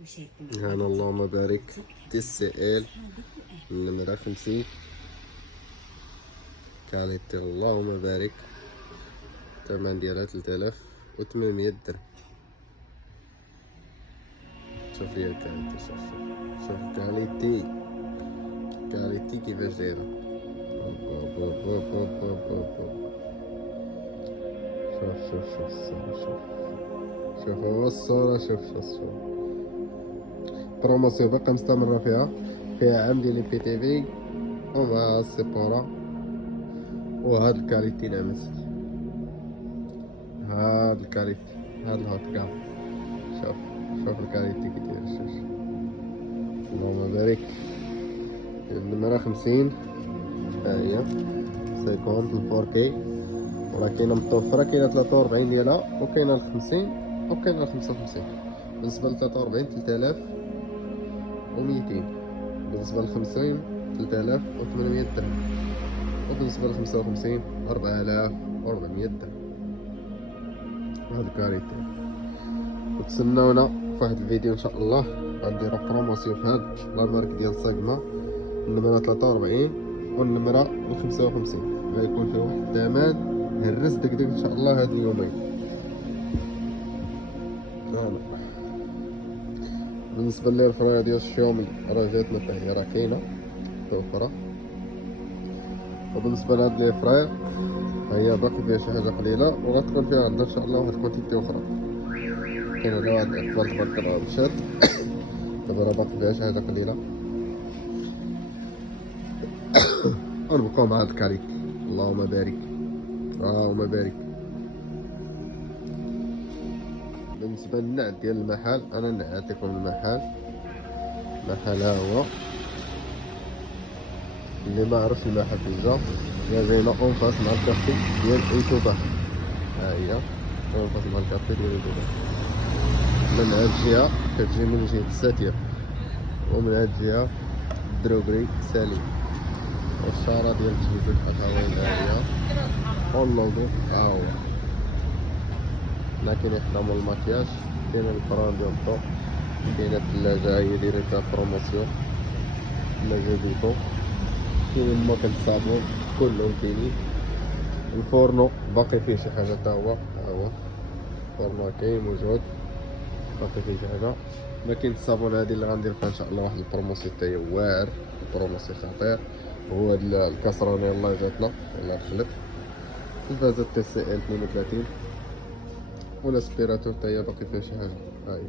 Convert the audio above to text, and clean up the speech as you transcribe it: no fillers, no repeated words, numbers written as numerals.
هنا اللهم بارك تي سي ال النمرة 50 كاليتي اللهم بارك. الثمن ديالها 3800 درهم. شوف ليا الكاليتي، شوف الكاليتي كيفاش دايرة. شوف هو الصورة، شوف الصورة. بروموسيون باقا مستمرة فيها عام ديال بي تي في ومع السيبورا. وهاد الكاليتي لامس، هاد الكاليتي، هاد الهوت كام. شوف الكاليتي كي داير. شوف اللهم بارك. النمرة 50 ها هي 50 الفوركي، وراه كاينة متوفرة. كاينة 43 ديالها وكاينة 50 وكاينة 55. بالنسبة ل 43 3200، بالنسبة ل 50 3800 درهم، وبالنسبة ل 55 4400 درهم. هاد الكاريتي. وتسناونا في واحد الفيديو ان شاء الله غنديرو بروموسيون في هاد لا مارك ديال ساغما النمرة 43 والنمرة 55. غيكون فيه واحد الثمن هرس دقدق ان شاء الله هاد اليومين. بالنسبة للفراير ديال الشاومي راه جاتنا حتى هي، راه كاينة متوفرة. وبالنسبة لهاد لي فراير هي باقي فيها شي حاجة قليلة، وغتكون فيها عندنا ان شاء الله واحد الكونتيتي اخرى. كاين هنا واحد الاخبار تبارك الله مشات، دابا راه باقي فيها شي حاجة قليلة. ونبقاو مع هاد الكاريك. اللهم بارك اللهم بارك. بالنسبة للنعت ديال المحل، انا نعطيكم المحل ها هو. اللي ما عرفش المحل فين جا، جاينا اون فاس مع الكافي ديال ايتوبا. ها هي اون فاس مع الكافي ديال ايتوبا. من هاد الجهة كتجي من جهة الساتير، ومن هاد الجهة الدروبري سالي. والشارة ديال التلفزيون ها هي، واللوغو ها هو. هنا كاين يخدمو الماكياج، كاين الفران ديال الضو، كاينه الثلاجة هي دايرين فيها بروموسيون، الثلاجة بيكو، كاين الماكن الصابون كلهم كاينين. الفورنو باقي فيه شي حاجة تا هو، ها هو الفورنو كاين موجود باقي فيه شي حاجة. ما كاين الصابون هادي اللي غندير فيها ان شاء الله واحد البروموسيون تا هي واعر، البروموسيون خطير. هو هاد الكاسروني يلاه جاتنا يلاه دخلت. الفازة تي سي ال 32 والاسبيراتور تا هي باقي فيها شي حاجة. ها هي